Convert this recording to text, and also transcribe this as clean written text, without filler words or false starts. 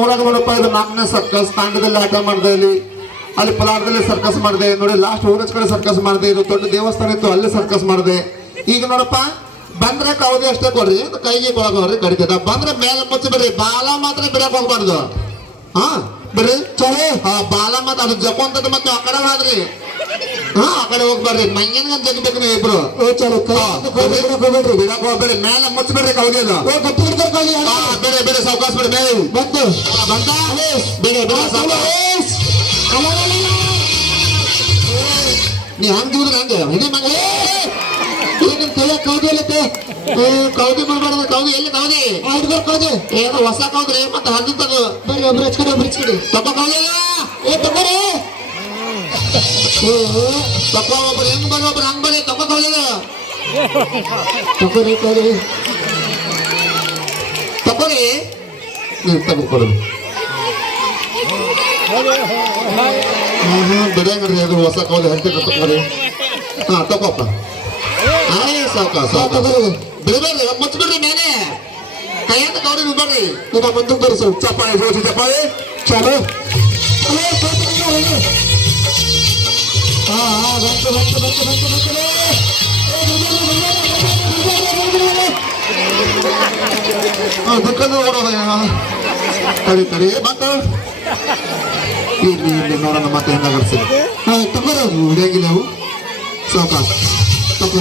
ನೋಡೋಣ ಇದು 4ನೇ ಸರ್ಕಸ್ ತಾಂಡದಲ್ಲಿ ಆಟ ಮಾಡಿದೆ ಅಲ್ಲಿ ಪಲಾರದಲ್ಲಿ ಸರ್ಕಸ್ ಮಾಡಿದೆ ನೋಡಿ. ಲಾಸ್ಟ್ ಊರಚ್ ಕಡೆ ಸರ್ಕಸ್ ಮಾಡಿದೆ. ಇದು ದೊಡ್ಡ ದೇವಸ್ಥಾನ ಇತ್ತು ಅಲ್ಲಿ ಸರ್ಕಸ್ ಮಾಡಿದೆ. ಈಗ ನೋಡಪ್ಪ ಬಂದ್ರೆ ಕೌದಿ ಅಷ್ಟೇ ಕೊಡ್ರಿ, ಕೈಗೆ ಕೊಳಗವ್ರಿ ಕಡಿತದ. ಬಂದ್ರೆ ಮೇಲೆ ಮುಚ್ಚಿ ಬಿಡ್ರಿ, ಬಾಲ ಮಾತ್ರ ಬಿಡಕ್ ಹೋಗ್ಬಾರ್ದು. ಹಾ ಬಿಡ್ರಿ ಚಲೋ. ಬಾಲ ಮಾತ್ರ ಅದು ಜಕೊಂತದ ಮತ್ತೆ ಆ ಕಡೆ ಹೋದ್ರಿ. ಹಾ ಆ ಕಡೆ ಹೋಗ್ಬಾರ್ರಿ, ಮಂಗೇನ ಜಗಬೇಕು ನೀವು ಇಬ್ರು. ಬಿಡಕ್ ಹೋಗ್ಬೇಡಿ, ಮೇಲೆ ಮುಚ್ಚಬಿಡ್ರಿ ಕೌದಿ ಅದು. ಬೇರೆ ಬೇರೆ ಸಾವಕಾಶ ಬಿಡಿ ಮೇಲೆ ಬಂತು ಬಂತ ಬೇರೆ ಬೇರೆ ಸಾವಕಾಶ. ನೀ ಹಂಗ ದೂರ ಹಂಗೆ ಇಡೀ ಮಗ ಕೌದಿ ಎಲ್ಲತ್ತೆ. ಕೌದಿ ಮಾಡ್ಬಾರ್ದು. ಕೌದಿ ಎಲ್ಲಿ ಕೌದಿ ಕೌದಿ ಏನೋ ಹೊಸ ಕೌದ್ರಿ ಮತ್ತೆ ಹಂತದು. ಬರ್ರಿ ಒಬ್ರು ಹಚ್ಕಡೆ ಒಬ್ರು ಹಚ್ಕಡೆ ತಪ್ಪ ಕೌದಿ ತಗೋರಿ. ತಪ್ಪ ಒಬ್ರು ಹೆಂಗ್ ಬರ್ರಿ ಒಬ್ರು ಹಂಗ್ ಬರ್ರಿ. ತಪ್ಪ ಕೌದಿ ತಗೋರಿ ಕೌದಿ ತಗೋರಿ. ನೀವು ತಗೋಕೊಡೋದು ಬಿಡಂಗ್ರಿ ಅದು ಹೊಸ ಕೌದಿ ಹಂತ ತಗೋರಿ. ಹಾ ತಗೋಪ್ಪ ಬಿಡಬೇಡ್ರಿ, ಮುಚ್ಚಿಬಿಡ್ರಿ ಮೇಲೆ ಕೈಯಂತ ಕೌಡಿ ಬಿಡ್ಬೇಡ್ರಿ. ಈಗ ಮುಂದಕ್ಕೆ ಬರ್ರಿ ಸ್ವಲ್ಪ ಚಪ್ಪಾಳೆ ಜೋಸಿ ಚಪ್ಪಾಳೆ ಚಾಲು. ದುಃಖದ ನೋಡೋದ ಕಡಿ ಕಡಿ ಮತ್ತ ಇಲ್ಲಿ ನೋಡೋಣ ಮತ್ತೆ ಹೆಂಗಾಗರ್ಸಿ. ಹಾ ತಗೋರು ಹಿಡಿಯಂಗಿಲ್ಲ ಅವು ಸಾವಕಾಶ ತಪ್ಪು